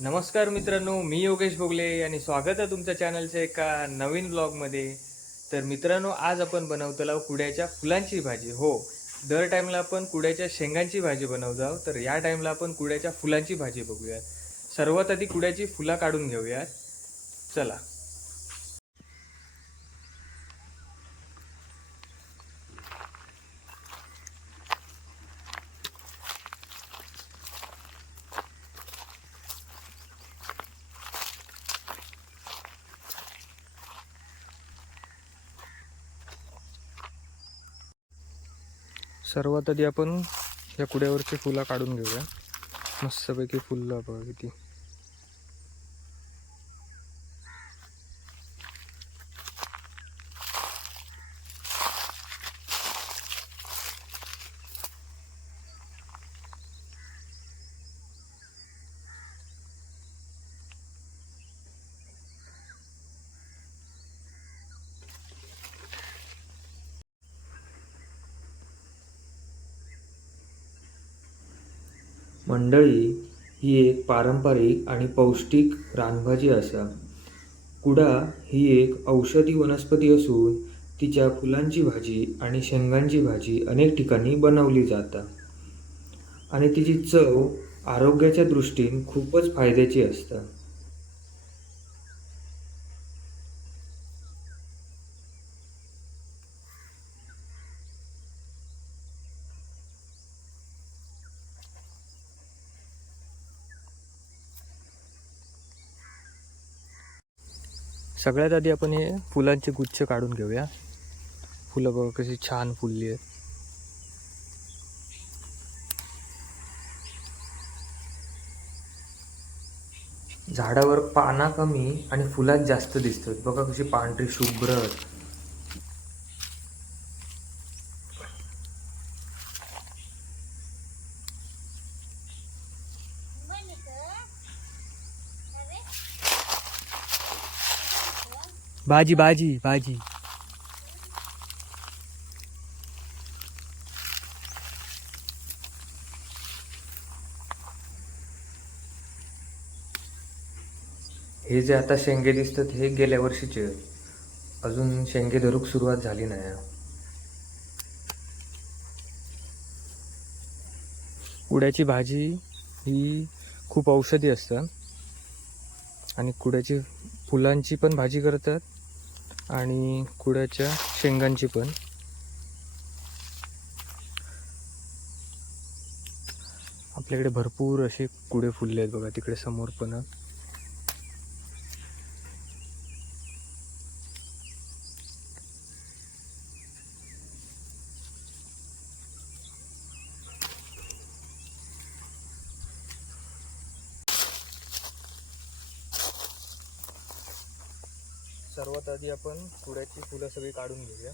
नमस्कार मित्रांनो मी योगेश भोगले आणि स्वागत आहे तुमच्या चॅनलच्या एका नवीन ब्लॉगमध्ये तर मित्रांनो आज आपण बनवतो कुड्याच्या फुलांची भाजी. हो दर टाईमला आपण कुड्याच्या शेंगांची भाजी बनवतो आहोत. तर या टाईमला आपण कुड्याच्या फुलांची भाजी बघूयात. सर्वात आधी कुड्याची फुलं काढून घेऊयात. चला. सर्वात आधी आपण या कुड्यावरची फुलं काढून घेऊया. मस्तपैकी फुलं बघा किती. मंडळी ही एक पारंपरिक आणि पौष्टिक रानभाजी असा कुडा ही एक औषधी वनस्पती असून तिच्या फुलांची भाजी आणि शेंगांची भाजी अनेक ठिकाणी बनवली जाता. आणि तिची चव आरोग्याच्या दृष्टीने खूपच फायद्याची असता. सगळ्यात आधी आपण हे फुलांचे गुच्छ काढून घेऊया. फुलं बघा कशी छान फुलली आहेत. झाडावर पाना कमी आणि फुलात जास्त दिसतात. बघा कशी पांढरी शुभ्र भाजी भाजी भाजी हे जे आता शेंगे दिसतात हे गेल्या वर्षीचे. अजून शेंगे धरूक सुरुवात झाली नाही. कुड्याची भाजी ही खूप औषधी असतं आणि कुड्याची फुलांची पण भाजी करतात. आणि कुड्याच्या शेंगांची पण. आपल्याकडे भरपूर असे कुडे फुलले आहेत बघा तिकडे समोर पण. सर्वात आधी आपण कुड्याची फुलं सगळी काढून घेऊया.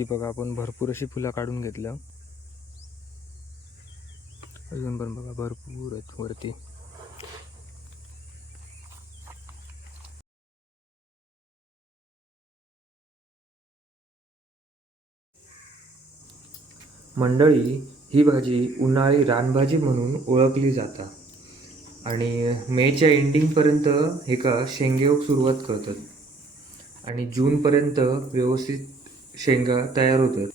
ही बघा आपण भरपूर अशी फुलं काढून घेतलं अजून पण बघा भरपूर आहेत वरती. मंडळी ही भाजी उन्हाळी रानभाजी म्हणून ओळखली जाता. आणि मेच्या एंडिंगपर्यंत हे का शेंगेव सुरुवात करतात. आणि जूनपर्यंत व्यवस्थित शेंगा तयार होतात.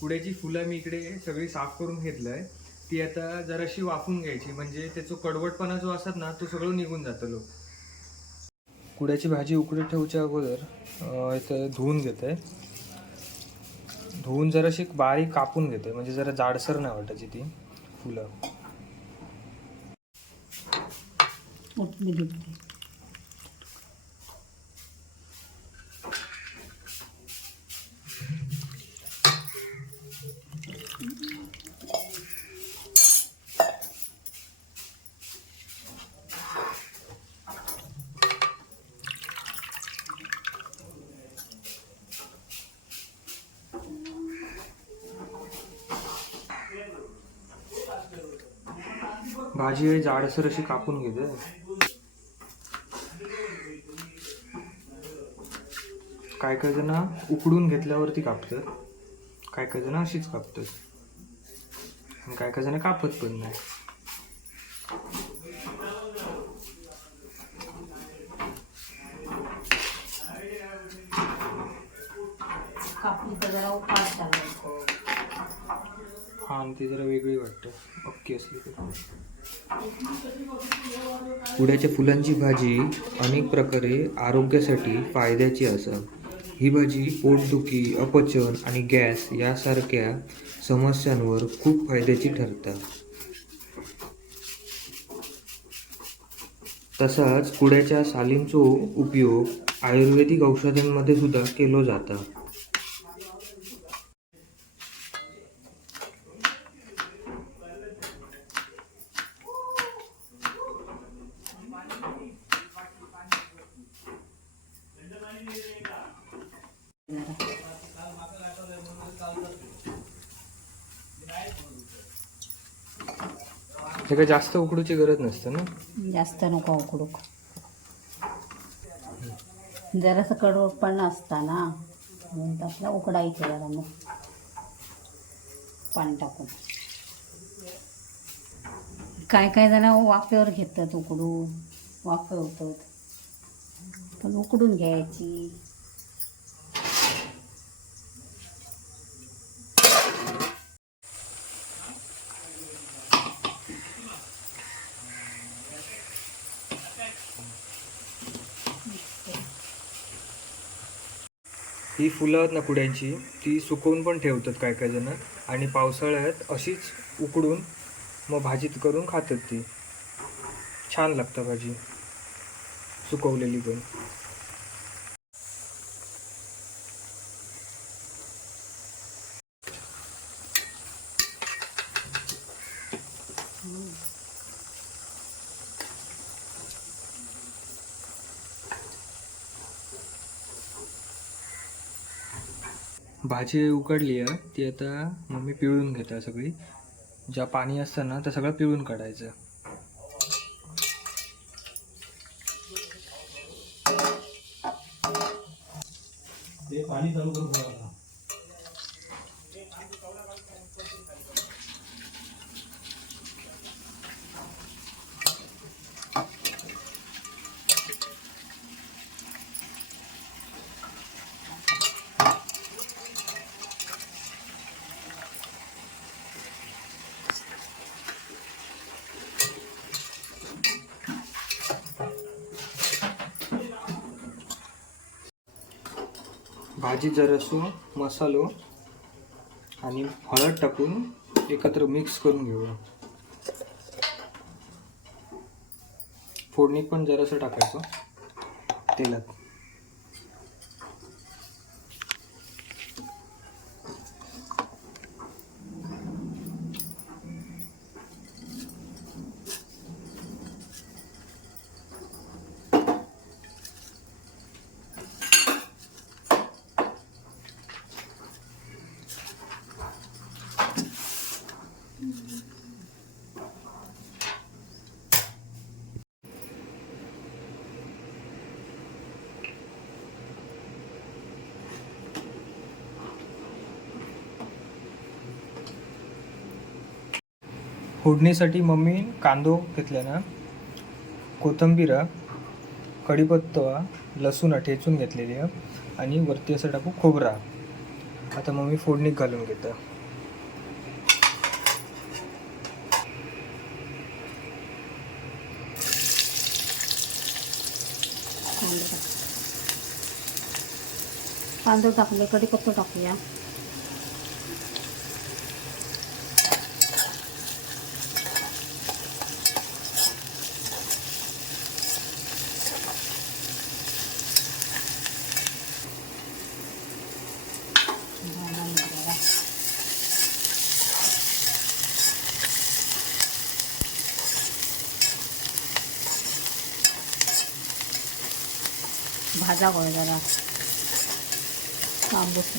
पुढ्याची फुलं मी इकडे सगळी साफ करून घेतलंय ती आता जराशी वाफून घ्यायची. म्हणजे त्याचा कडवटपणा जो असतात ना तो सगळं निघून जातलो कुड्याची भाजी उकडीत ठेवच्या अगोदर इथं धुवून घेते धुवून जराशी बारीक कापून घेते म्हणजे जरा जाडसर नाही वाटायची ती फुलं. भाजी आहे जाडसर अशी कापून घेते काय काय जण उकडून घेतल्यावरती कापतात. काय काय जण अशीच कापतात. आणि काय काय जण कापत पण नाही. कापून जरा ती जरा वेगळी वाटते पक्की असली तर. कुड्याच्या फुलांची भाजी अनेक प्रकारे आरोग्यासाठी फायद्याची असा. ही भाजी पोटदुखी अपचन आणि गॅस यासारख्या समस्यांवर खूप फायद्याची ठरता तसाच कुड्याच्या सालींचो उपयोग आयुर्वेदिक औषधांमध्ये सुद्धा केलो जाता. हे काय जास्त उकडूची गरज नसते ना? जास्त नको उकडूक. जरासं कडवं पण असता ना म्हणून आपला उकडायचं जरा मग. पाणी टाकून. काय काय जण वाफेवर घेतात उकडून होतात पण उकडून घ्यायची. ही फुलं आहेत ना कुड्यांची ती सुकवून पण ठेवतात काय काय जण. आणि पावसाळ्यात अशीच उकडून मग भाजीत करून खातात ती. छान लागतं भाजी. सुकवलेली पण. भाजी उकडली आहे ती आता मम्मी पिळून घेता सगळी. ज्या पाणी असतं ना ते सगळं पिळून काढायचं. भाजी जरासो मसालो आणि हळद टाकून एकत्र मिक्स करून घेऊया. फोडणी पण जरासं टाकायचं. तेलात. फोडणीसाठी मम्मी कांदो घेतला ना कोथंबीर कढीपत्ता लसूण ठेचून घेतलेली आहे आणि वरती असं टाकू खोबरा. आता मम्मी फोडणीत घालून घेतं. कांदो टाकले कढीपत्ता टाकूया. झाला जरा. भाजा गोळ जरा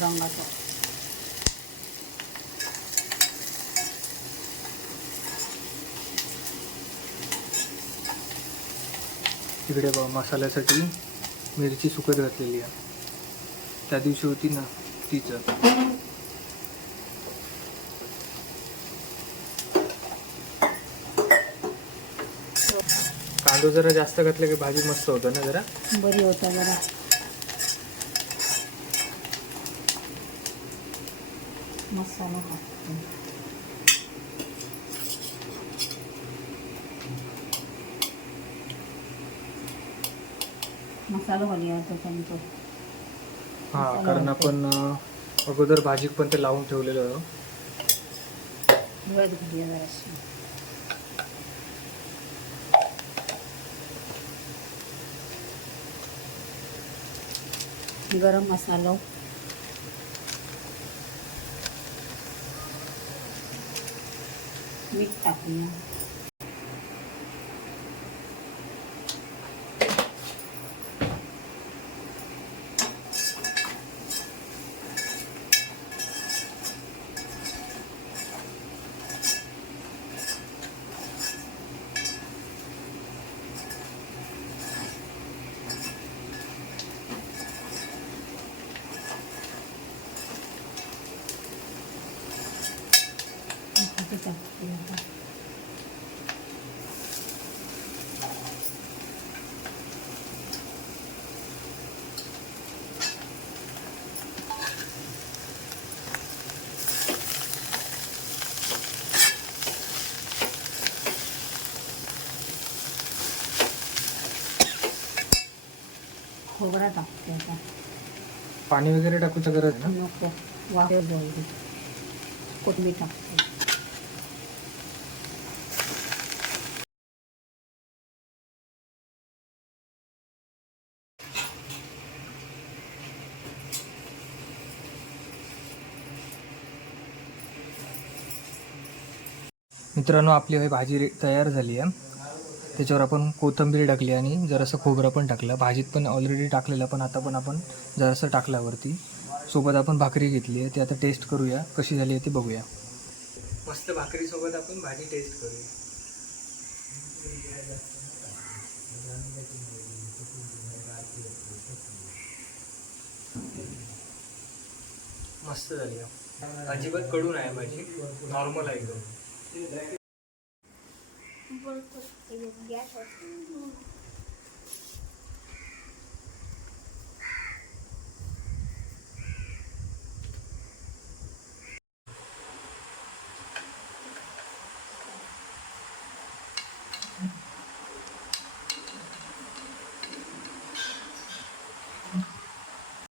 रंगाचा इकडे बघा मसाल्यासाठी मिरची सुकत घातलेली आहे त्या दिवशी होती ना तिचं कांदो जरा जास्त घातलं की भाजी मस्त होतं ना जरा? बरी होता जरा. मसाला मसाला घालूया त्याच्यानंतर हा कारण आपण अं, अगोदर भाजी पण ते लावून ठेवलेलं होतं. हळद घालूया जराशी गरम मसालो. मीठ टाकूया. टाकते आता खोबरा टाकते आता. पाणी वगैरे टाकूचं गरज ना? नको दे कोथिंबीर टाकते. मित्रांनो आपली हे भाजी रे तयार झाली आहे. त्याच्यावर आपण कोथिंबीर टाकली आणि जरासं खोबरं पण टाकलं. भाजीत पण ऑलरेडी टाकलेलं पण आता पण आपण जरासं टाकल्यावरती सोबत आपण भाकरी घेतली आहे. ती आता टेस्ट करूया. कशी झाली आहे ती बघूया. मस्त भाकरीसोबत आपण भाजी टेस्ट करूया. मस्त झाली अजिबात कडू नाही आहे भाजी. नॉर्मल आहे एकदम. Gracias.